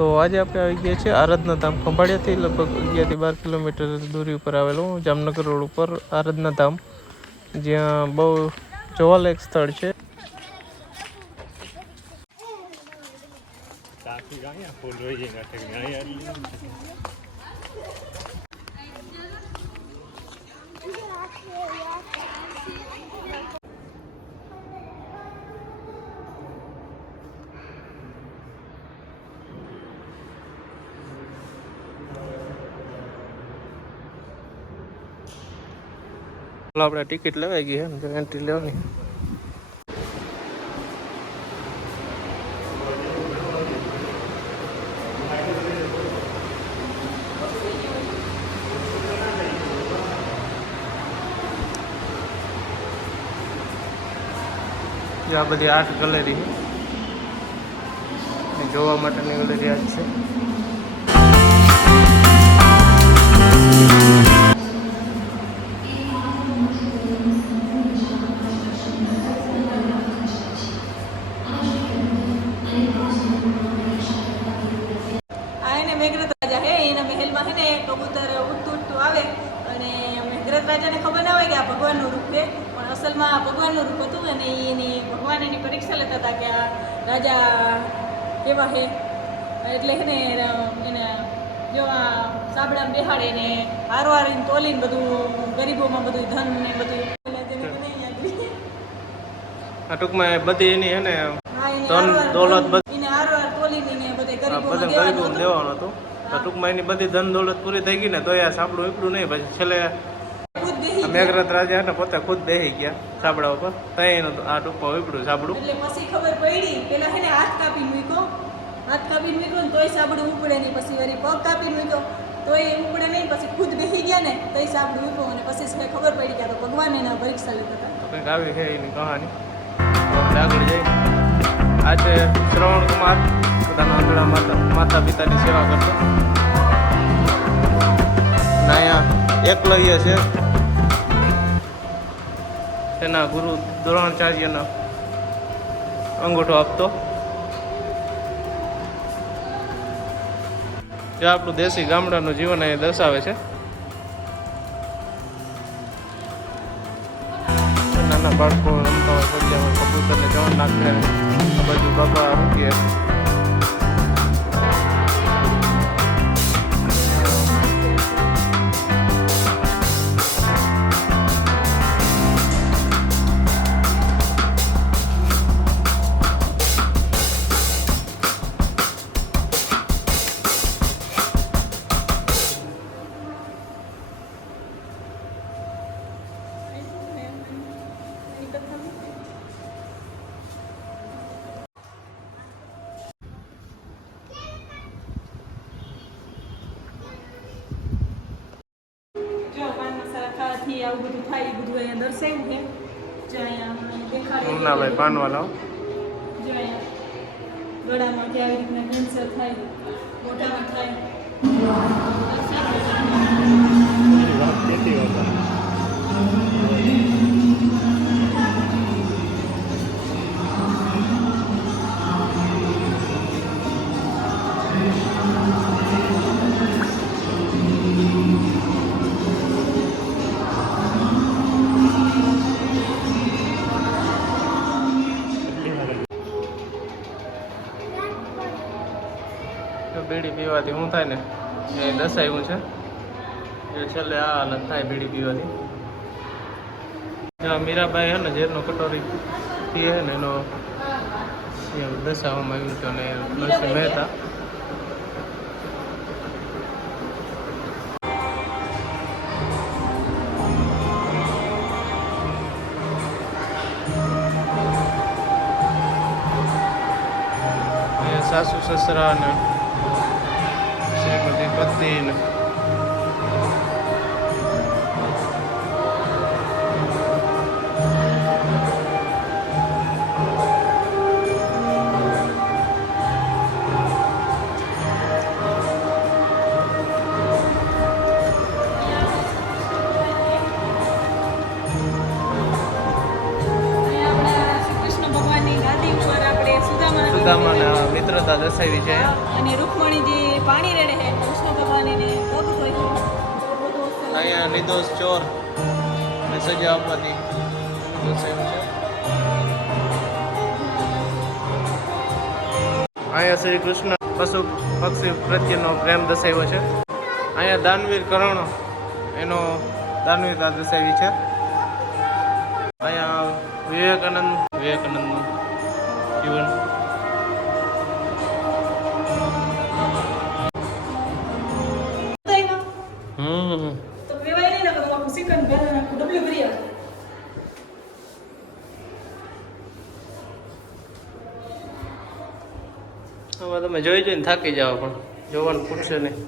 તો આજે આપણે આવી ગયા છીએ આરાધના ધામ ખંભાળિયાથી, લગભગ અગિયારથી બાર કિલોમીટર દૂરી ઉપર આવેલું જામનગર રોડ ઉપર આરાધના ધામ, જ્યાં બહુ જોવાલાયક સ્થળ છે. ચાલો આપણે ટિકિટ લેવાઈ ગઈ એમ ને એન્ટ્રી લેવાની. આ બધી આર્ટ ગેલેરી જોવા માટેની ગેલેરી આ છે. પણ ભગવાનનું રૂપ હતું અને એની ભગવાન એની પરીક્ષા લેતા હતા કે આ રાજા કેવા હે એટલે એને એને જો આ સાબડામાં બેહાડે ને હારવાર એને તોલીને બધું ગરીબોમાં બધું ધન ને બધું. આ ટૂંકમાં બધી એની એને ધન દોલત બધું એને હારવાર તોલીને એને બધે ગરીબોમાં દેવાનું હતું. ટૂંકમાં એની બધી ધન દોલત પૂરી થઈ ગઈ ને તો આ સાંભળું ઉપડું નહીં પછી છેલ્લે મેઘરથ રાજા ને પોતે ખુદ બેસી ગયા સાબડા ઉપર. ત્યાં એનું આ ટૂંકમાં ઉપડું સાંભળું. એટલે પછી ખબર પડી. પેલા એને હાથ કાપી મૂક્યો. હાથ કાપી મૂક્યો ને તોય સાબડું ઉપડે નહીં. પછી વળી પગ કાપી મૂક્યો. તોય ઉપડે નહીં. પછી ખુદ બેસી ગયા ને તોય સાબડું ઊભો અને પછી ખબર પડી ગયા તો ભગવાન એના પરીક્ષા લીધા હતા. તો કંઈક આવી છે એની કહાની. આગળ જઈ આજે શ્રવણ કુમાર પોતાના આંગણા માતા માતા પિતાની સેવા કરતો. અહીંયા એકલવ્ય છે. તેના ગુરુ દ્રોણાચાર્યનો અંગૂઠો આપતો. જે આપણું દેશી ગામડાનું જીવન અહીં દર્શાવે છે. નાના બાળકો રમતા હોય ફળિયામાં કબૂતરને જવાન નાખે. આ બાજુ બાબા મૂકીએ મસાલા આવું બધું થાય એ બધું અહીંયા દર્શાવ્યું છે. જો અહીંયા દેખાડે મુન્નાભાઈ પાનવાલા જો અહીંયા ગળામાં કે આવી રીતના કેન્સર થાય મોટામાં થાય. બીડી પીવાથી શું થાય ને એ દસાયું છે. એ છેલ્લે આ હાલત થાય બીડી પીવાથી. જ્યાં મીરાબાઈ હે ને ઝેરનો કટોરી પીએ ને એનો દસાવામાં આવ્યું હતું અને નરસિંહ મહેતા. સાસુ સસરા ને in દર્શાવે છે અહીંયા. અને રૂકમણીજી પાણી રેડે છે કૃષ્ણ ભગવાન એને પગ ધોઈ. અહીંયા નિર્દોષ ચોર ને સજા આપવાની દર્શાવ્યું છે અહીંયા શ્રી કૃષ્ણ પશુ પક્ષી પ્રત્યેનો પ્રેમ દર્શાવ્યો છે અહીંયા દાનવીર કરણ એનો દાનવીરતા દર્શાવી છે અહીંયા વિવેકાનંદ વિવેકાનંદનું જીવન ભેરા નાખું ડબલું ભરી આવે. હવે તમે જોઈ જોઈને થાકી જાવ પણ જોવાનું પૂછશે નહીં.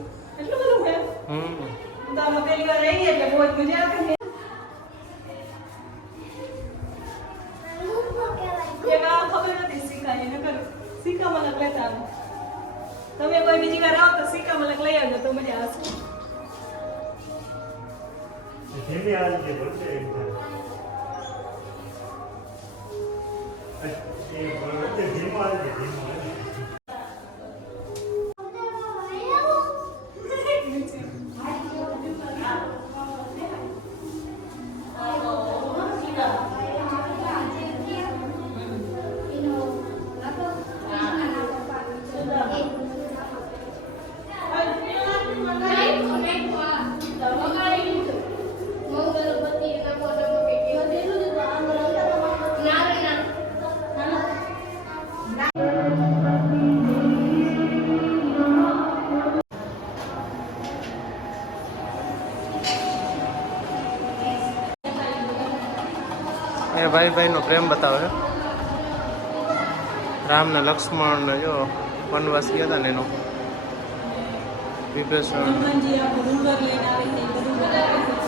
તમે કોઈ બીજી વાર આવો તો સિક્કા મલક લઈ આવજો તો મજા આવશે. ધીમે હાલજે ભલે એકદમ. એ ભલે ધીમો હાલજે, ધીમો ભાઈ ભાઈનો પ્રેમ બતાવે. છે રામ ને લક્ષ્મણ, જો, વનવાસ ગયા હતા ને એનો. વિભીષણ. હનુમાનજી આપણું ડુંગર લઈને આવે છે એ બધું બતાવે. છે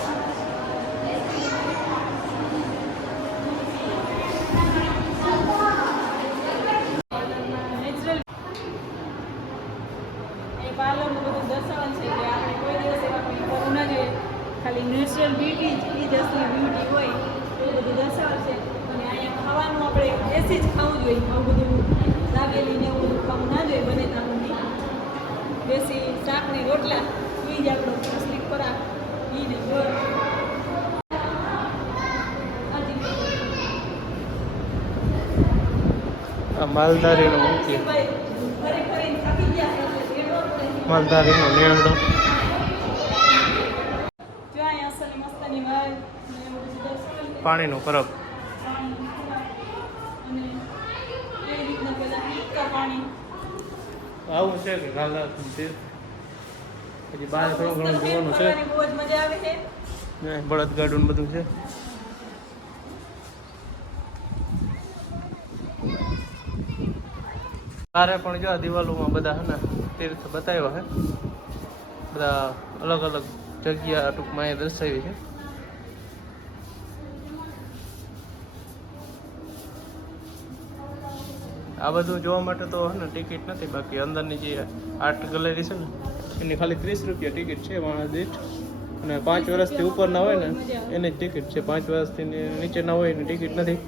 Natural. એ પાર્લરનું બધું દર્શાવવાનું છે કે આપણે કોઈ દિવસ એવા કંઈ કરવું ના જોઈએ. ખાલી નેચરલ બ્યુટી જ અસલી બ્યુટી હોય. બધું દર્શાવશે અને અહીંયા ખાવાનું આપણે દેશી જ ખાવું જોઈએ. આવું બધું દાબેલી ને એવું બધું ખાવું ના જોઈએ બને ત્યાં સુધી. દેશી શાક ને રોટલા એ જ આપણો અસલી ખોરાક ગોળ. આ માલધારીનો પડે માલધારીનો નેહડો જો અહીંયા અસલી મસ્તની વાળ ને એવું બધું દર્શાવેલ છે. પાણીનો પાણી આવું છે કે ગાલા પછી બહાર થોડું ઘણું જોવાનું છે. બળદ બહુ જ મજા આવે છે. ને બળદગાડું ને બધું છે. તારે પણ જો આ દિવાલોમાં બધા હે ને તીર્થ બતાવ્યા હે. બધા અલગ અલગ જગ્યા ટૂંકમાં એ દર્શાવી છે. આ બધું જોવા માટે તો ને ટિકિટ નથી, બાકી અંદરની જે આર્ટ ગેલેરી છે ને, એની ખાલી ત્રીસ રૂપિયા ટિકિટ છે માણસ દીઠ. અને પાંચ વર્ષથી ઉપરના હોય ને, એની જ ટિકિટ છે. પાંચ વર્ષથી નીચેના હોય એની ટિકિટ નથી.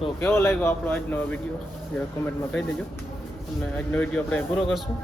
તો કેવો લાગ્યો આપણો આજનો વીડિયો કોમેન્ટમાં કહી દેજો. અને આજનો વીડિયો આપણે પૂરો કરશું.